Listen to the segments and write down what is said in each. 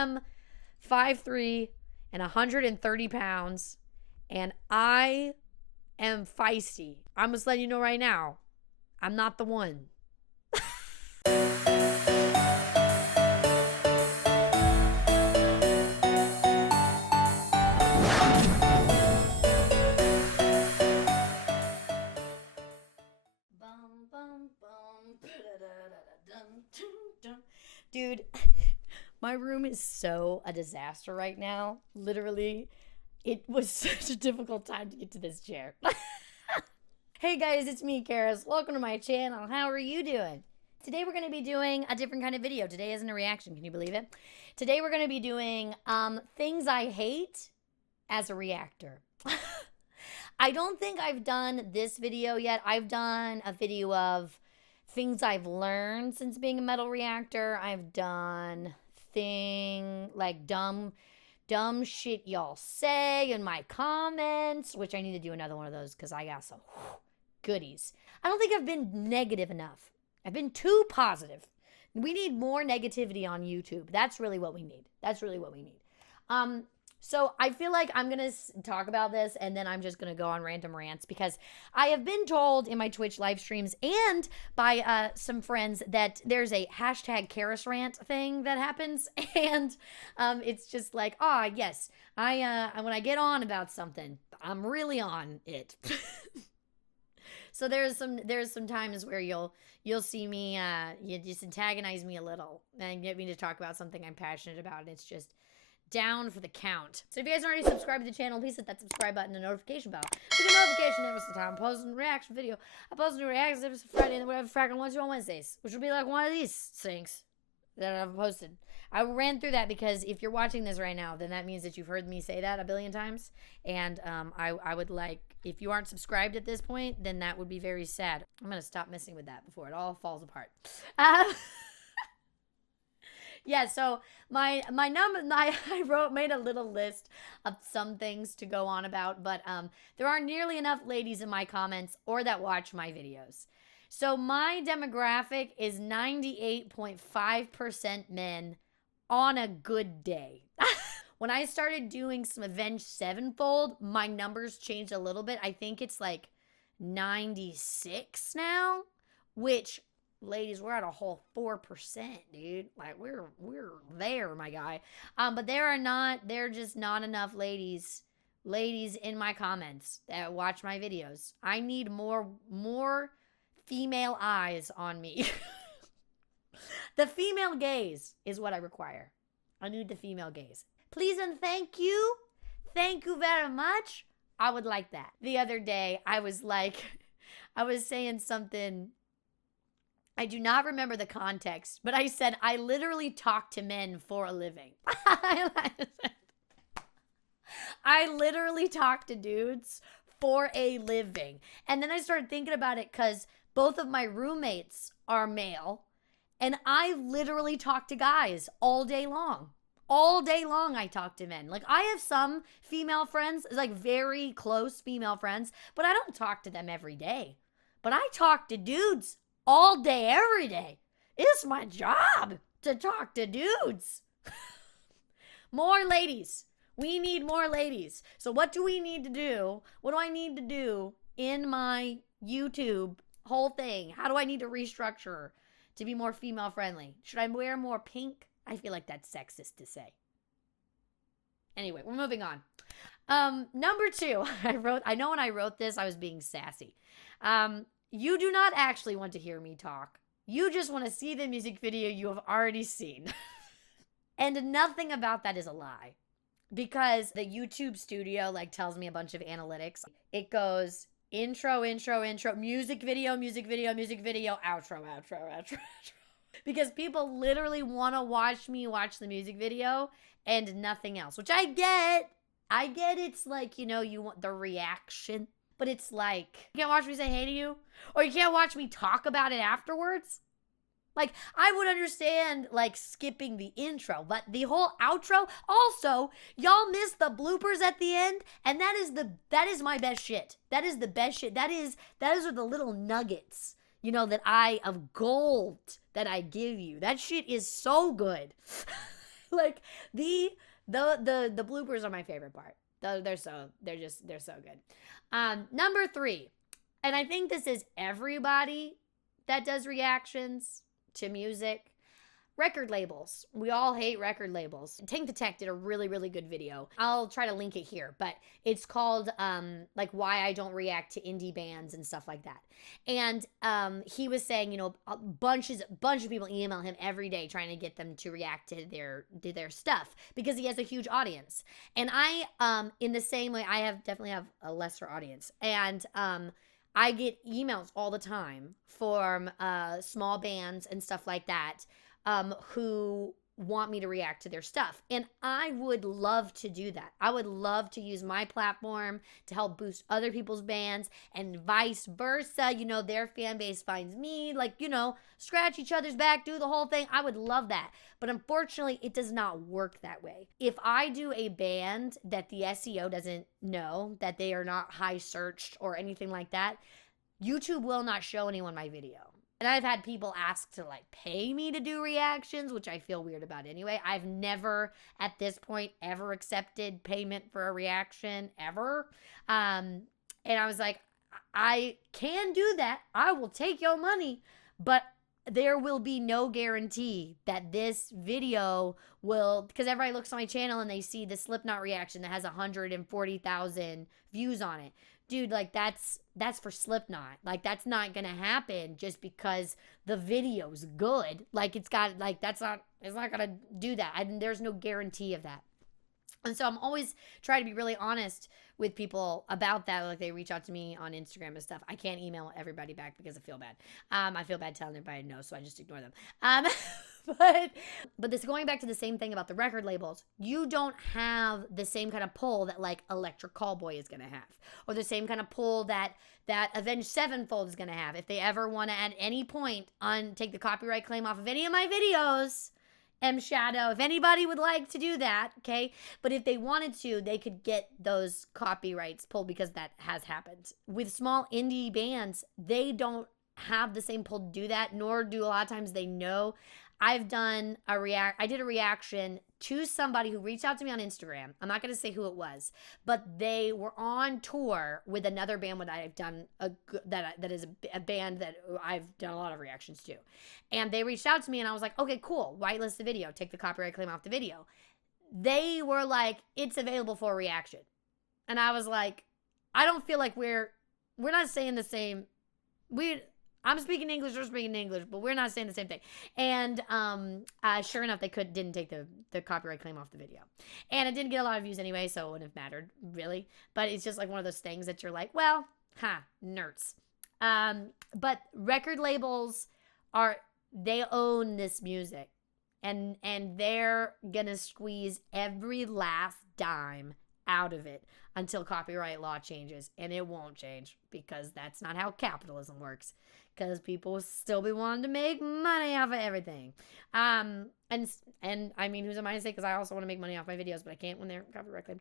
am 5'3" and 130 pounds, and I am feisty. I'm just letting you know right now, I'm not the one. Dude, my room is so a disaster right now. Literally, it was such a difficult time to get to this chair. Hey guys, it's me, Charis. Welcome to my channel. How are you doing? Today we're going to be doing a different kind of video. Today isn't a reaction. Can you believe it? Today we're going to be doing things I hate as a reactor. I don't think I've done this video yet. I've done a video of things I've learned since being a metal reactor. I've done like dumb shit y'all say in my comments, which I need to do another one of those because I got some goodies. I don't think I've been negative enough. I've been too positive. We need more negativity on YouTube. That's really what we need. So I feel like I'm going to talk about this and then I'm just going to go on random rants because I have been told in my Twitch live streams and by some friends that there's a hashtag Charis rant thing that happens. And it's just like, yes, when I get on about something, I'm really on it. So there's some times where you'll see me, you just antagonize me a little and get me to talk about something I'm passionate about. And it's just down for the count. So if you guys aren't already subscribed to the channel, please hit that subscribe button and notification bell. So the notification every single time I'm posting a reaction video. I post new reactions every Friday and whatever fracking ones on Wednesdays, which will be like one of these things that I've posted. I ran through that because if you're watching this right now, then that means that you've heard me say that a billion times. And I would like, if you aren't subscribed at this point, then that would be very sad. I'm going to stop messing with that before it all falls apart. Yeah, so I made a little list of some things to go on about, but there aren't nearly enough ladies in my comments or that watch my videos. So my demographic is 98.5% men on a good day. When I started doing some Avenged Sevenfold, my numbers changed a little bit. I think it's like 96 now, which, ladies, we're at a whole 4%, dude. Like we're there, my guy. But there are just not enough ladies in my comments that watch my videos. I need more female eyes on me. The female gaze is what I require. I need the female gaze. Please and thank you. Thank you very much. I would like that. The other day, I was saying something. I do not remember the context, but I said, I literally talk to men for a living. I literally talk to dudes for a living. And then I started thinking about it because both of my roommates are male, and I literally talk to guys all day long. All day long, I talk to men. Like, I have some female friends, like very close female friends, but I don't talk to them every day. But I talk to dudes all day, every day. It's my job to talk to dudes. More ladies. We need more ladies. So what do we need to do? What do I need to do in my YouTube whole thing? How do I need to restructure to be more female friendly? Should I wear more pink? I feel like that's sexist to say. Anyway, we're moving on. Number 2, I know when I wrote this, I was being sassy. You do not actually want to hear me talk. You just want to see the music video you have already seen. And nothing about that is a lie. Because the YouTube studio tells me a bunch of analytics. It goes intro, music video, outro. Because people literally want to watch me watch the music video and nothing else. Which I get. It's like, you want the reaction. But it's like, you can't watch me say hey to you? Or you can't watch me talk about it afterwards? Like, I would understand, skipping the intro, but the whole outro, also, y'all missed the bloopers at the end, and that is my best shit. That is the best shit. Those are the little nuggets, of gold that I give you. That shit is so good. Like the bloopers are my favorite part. They're so good. Number 3, and I think this is everybody that does reactions to music. Record labels. We all hate record labels. Tank the Tech did a really, really good video. I'll try to link it here, but it's called like why I don't react to indie bands and stuff like that. And he was saying, a bunch of people email him every day trying to get them to react to their stuff because he has a huge audience. And I in the same way, I definitely have a lesser audience. And I get emails all the time from small bands and stuff like that who want me to react to their stuff. And I would love to do that. I would love to use my platform to help boost other people's bands and vice versa. Their fan base finds me, scratch each other's back, do the whole thing. I would love that. But unfortunately, it does not work that way. If I do a band that the SEO doesn't know, that they are not high searched or anything like that, YouTube will not show anyone my video. And I've had people ask to pay me to do reactions, which I feel weird about anyway. I've never at this point ever accepted payment for a reaction ever. And I was like, I can do that. I will take your money, but there will be no guarantee that this video will, because everybody looks on my channel and they see the Slipknot reaction that has 140,000 views on it. Dude, that's for Slipknot. That's not gonna happen just because the video's good. It's not gonna do that. There's no guarantee of that. And so I'm always trying to be really honest with people about that. They reach out to me on Instagram and stuff. I can't email everybody back because I feel bad. I feel bad telling everybody no, so I just ignore them. But this going back to the same thing about the record labels, you don't have the same kind of pull that Electric Callboy is going to have, or the same kind of pull that Avenged Sevenfold is going to have. If they ever want to at any point take the copyright claim off of any of my videos, M Shadow, if anybody would like to do that, okay? But if they wanted to, they could get those copyrights pulled because that has happened. With small indie bands, they don't have the same pull to do that, nor do a lot of times they know. I did a reaction to somebody who reached out to me on Instagram. I'm not going to say who it was, but they were on tour with another band that I've done that is a band that I've done a lot of reactions to. And they reached out to me and I was like, okay, cool. Whitelist the video. Take the copyright claim off the video. They were like, it's available for a reaction. And I was like, I don't feel like we're not saying the same. I'm speaking English, you're speaking English, but we're not saying the same thing. And sure enough, they didn't take the copyright claim off the video. And it didn't get a lot of views anyway, so it wouldn't have mattered, really. But it's just one of those things that you're like, well, nerds. But record labels they own this music. And they're going to squeeze every last dime out of it until copyright law changes. And it won't change because that's not how capitalism works. Because people will still be wanting to make money off of everything. And I mean, who's am I to say? Because I also want to make money off my videos, but I can't when they're copyright claimed.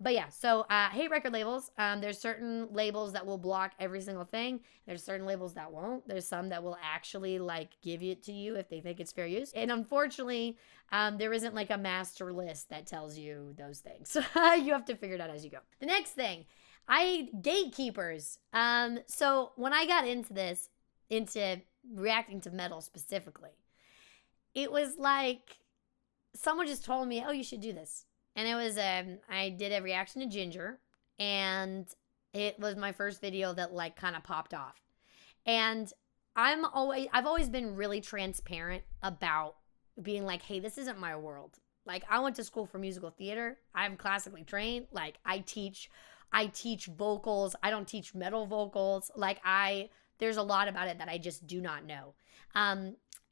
But yeah, so hate record labels. There's certain labels that will block every single thing. There's certain labels that won't. There's some that will actually give it to you if they think it's fair use. And unfortunately, there isn't a master list that tells you those things. You have to figure it out as you go. The next thing. Gatekeepers. So when I got into reacting to metal specifically, it was someone just told me, oh, you should do this. And it was, I did a reaction to Ginger, and it was my first video that kind of popped off. And I've always been really transparent about being hey, this isn't my world. I went to school for musical theater. I'm classically trained. I teach vocals. I don't teach metal vocals. There's a lot about it that I just do not know.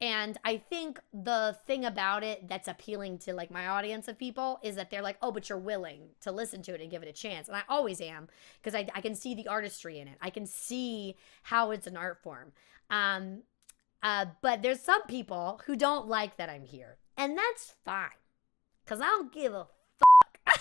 And I think the thing about it that's appealing to my audience of people is that they're oh, but you're willing to listen to it and give it a chance. And I always am, because I can see the artistry in it. I can see how it's an art form. But there's some people who don't like that I'm here. And that's fine, because I don't give a fuck.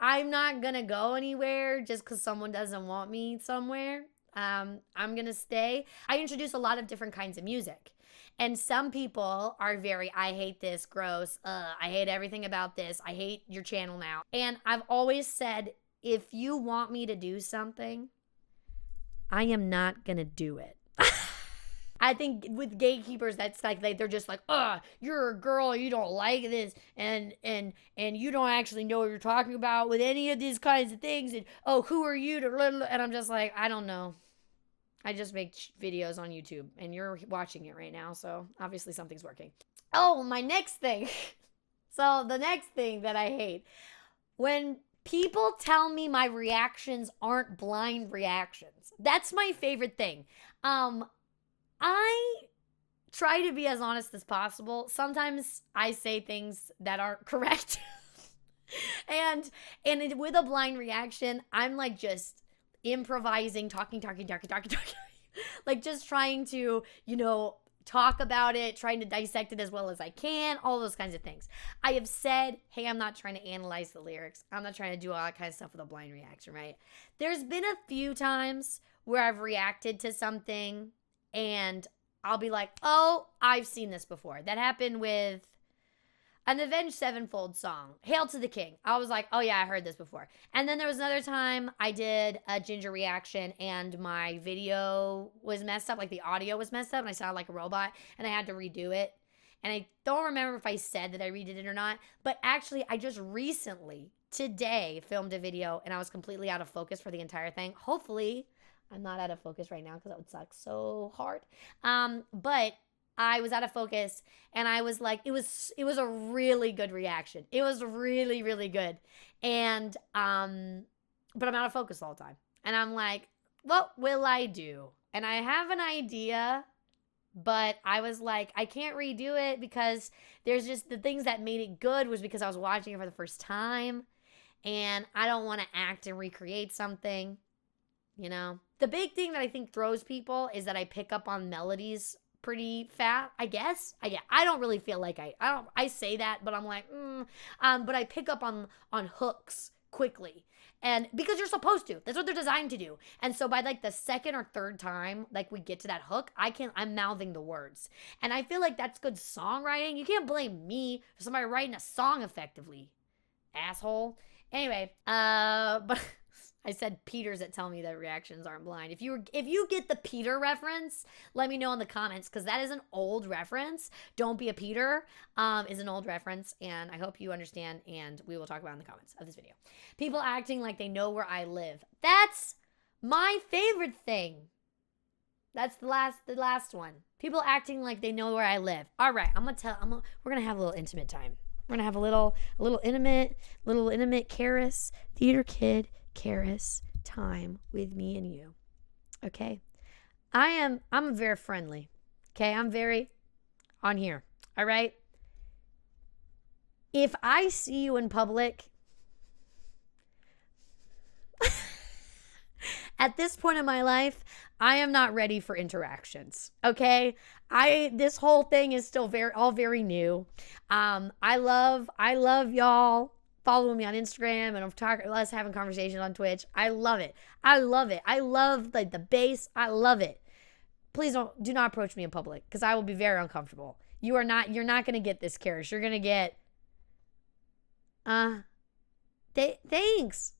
I'm not going to go anywhere just because someone doesn't want me somewhere. I'm going to stay. I introduce a lot of different kinds of music. And some people are very, I hate this, gross, I hate everything about this, I hate your channel now. And I've always said, if you want me to do something, I am not gonna do it. I think with gatekeepers, that's like they're just like, you're a girl, you don't like this, and you don't actually know what you're talking about with any of these kinds of things, and who are you to? And I'm just like, I don't know. I just make videos on YouTube, and you're watching it right now, so obviously something's working. Oh, my next thing. So the next thing that I hate, when people tell me my reactions aren't blind reactions. That's my favorite thing. I try to be as honest as possible. Sometimes I say things that aren't correct. and with a blind reaction, I'm like just improvising, talking. Like just trying to, talk about it, trying to dissect it as well as I can, all those kinds of things. I have said, hey, I'm not trying to analyze the lyrics. I'm not trying to do all that kind of stuff with a blind reaction, right? There's been a few times where I've reacted to something and I'll be like, oh, I've seen this before. That happened with an Avenged Sevenfold song, Hail to the King. I was like, oh yeah, I heard this before. And then there was another time I did a Ginger reaction and my video was messed up, like the audio was messed up and I sounded like a robot and I had to redo it. And I don't remember if I said that I redid it or not, but actually I just recently, today, filmed a video and I was completely out of focus for the entire thing. Hopefully, I'm not out of focus right now because that would suck so hard. But I was out of focus and I was like, it was a really good reaction. It was really, really good. And, but I'm out of focus all the time. And I'm like, what will I do? And I have an idea, but I was like, I can't redo it because there's just the things that made it good was because I was watching it for the first time. And I don't want to act and recreate something, The big thing that I think throws people is that I pick up on melodies pretty fat, I guess. I don't really feel like I say that, but I'm like, but I pick up on hooks quickly. And because you're supposed to. That's what they're designed to do. And so by like the second or third time, like we get to that hook, I'm mouthing the words. And I feel like that's good songwriting. You can't blame me for somebody writing a song effectively. Asshole. Anyway, but I said Peters that tell me that reactions aren't blind. If you get the Peter reference, let me know in the comments because that is an old reference. Don't be a Peter is an old reference, and I hope you understand, and we will talk about it in the comments of this video. People acting like they know where I live. That's my favorite thing. That's the last one. People acting like they know where I live. All right, we're gonna have a little intimate time. We're gonna have a little intimate Charis theater kid Charis time with me and you. Okay? I'm very friendly. Okay? I'm very on here. All right? If I see you in public, at this point in my life, I am not ready for interactions. Okay? This whole thing is still very new. I love y'all. Follow me on Instagram and us having conversations on Twitch. I love it. I love like the bass. I love it. Please do not approach me in public because I will be very uncomfortable. You're not going to get this, Charis. You're going to get thanks.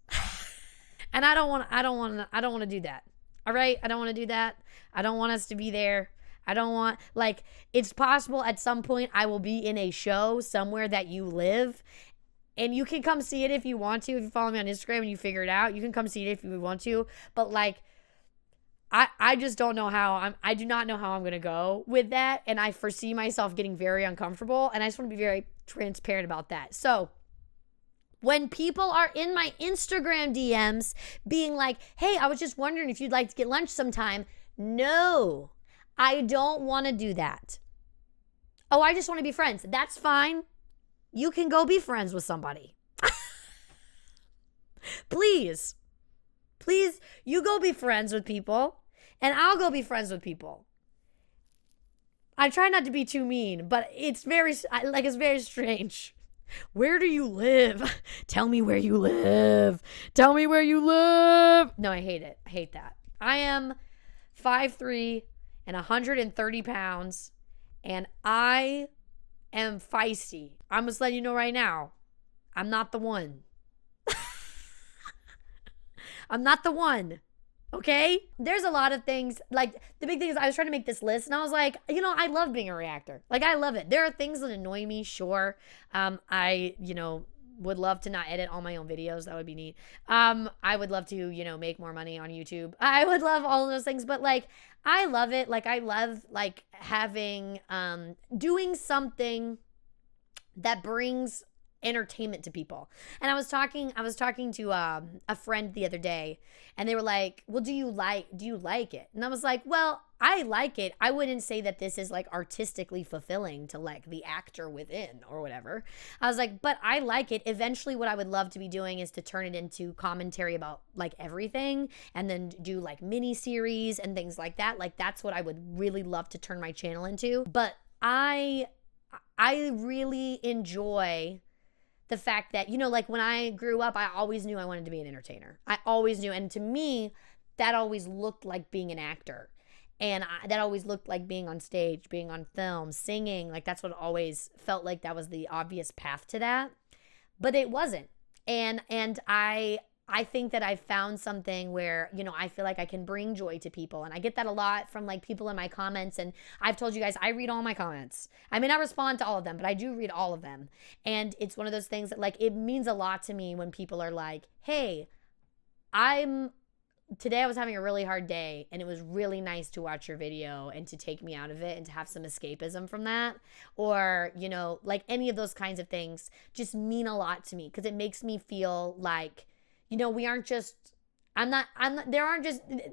And I don't want to do that. All right? I don't want to do that. I don't want us to be there. I don't want, it's possible at some point I will be in a show somewhere that you live. And you can come see it if you want to. If you follow me on Instagram and you figure it out, you can come see it if you want to. But I just don't know how. I do not know how I'm going to go with that. And I foresee myself getting very uncomfortable. And I just want to be very transparent about that. So when people are in my Instagram DMs being like, hey, I was just wondering if you'd like to get lunch sometime. No, I don't want to do that. Oh, I just want to be friends. That's fine. You can go be friends with somebody. Please, you go be friends with people, and I'll go be friends with people. I try not to be too mean, but it's very strange. Where do you live? Tell me where you live. Tell me where you live. No, I hate it. I hate that. I am 5'3" and 130 pounds. And I am feisty. I'm just letting you know right now, I'm not the one. I'm not the one. Okay? There's a lot of things. Like, the big thing is I was trying to make this list and I was like, I love being a reactor. Like, I love it. There are things that annoy me, sure. I would love to not edit all my own videos. That would be neat. I would love to, make more money on YouTube. I would love all of those things, but like, I love it. Like, I love like having, doing something that brings entertainment to people. And I was talking to a friend the other day, and they were like, well, do you like it? And I was like, well, I like it. I wouldn't say that this is like artistically fulfilling to like the actor within or whatever. I was like, but I like it. Eventually what I would love to be doing is to turn it into commentary about like everything, and then do like mini series and things like that. Like, that's what I would really love to turn my channel into. But I really enjoy the fact that, like when I grew up, I always knew I wanted to be an entertainer. I always knew. And to me, that always looked like being an actor. And that always looked like being on stage, being on film, singing. Like, that's what always felt like that was the obvious path to that. But it wasn't. And I think that I found something where, I feel like I can bring joy to people. And I get that a lot from like people in my comments. And I've told you guys, I read all my comments. I may not respond to all of them, but I do read all of them. And it's one of those things that like, it means a lot to me when people are like, hey, today I was having a really hard day and it was really nice to watch your video and to take me out of it and to have some escapism from that. Or, like any of those kinds of things just mean a lot to me, because it makes me feel like, we aren't just,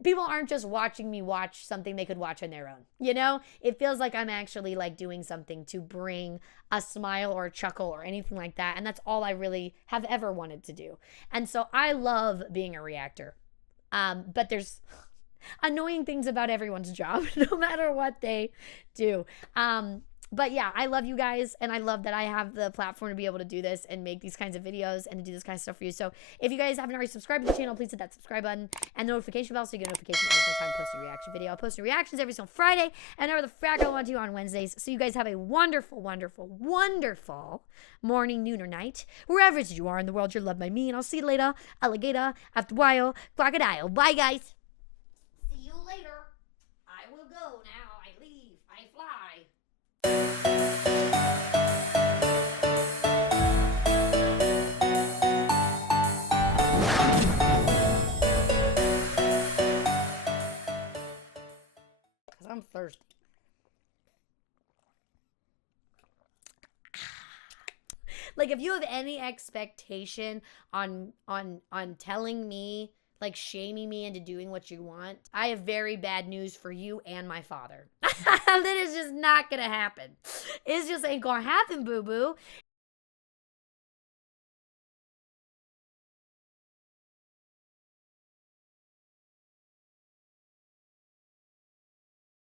people aren't just watching me watch something they could watch on their own. It feels like I'm actually like doing something to bring a smile or a chuckle or anything like that. And that's all I really have ever wanted to do. And so I love being a reactor. But there's annoying things about everyone's job, no matter what they do. But yeah, I love you guys, and I love that I have the platform to be able to do this and make these kinds of videos and to do this kind of stuff for you. So if you guys haven't already subscribed to the channel, please hit that subscribe button and the notification bell so you get a notification every single time I post a reaction video. I'll post reactions every single Friday and over the frack I want to on Wednesdays. So you guys have a wonderful, wonderful, wonderful morning, noon, or night, wherever it is you are in the world. You're loved by me, and I'll see you later. Alligator, after while, crocodile. Bye, guys. See you later. I will go now. I leave. I fly. Because I'm thirsty. Like, if you have any expectation on telling me, like, shaming me into doing what you want, I have very bad news for you and my father. That is just not gonna happen. It's just ain't gonna happen, boo-boo.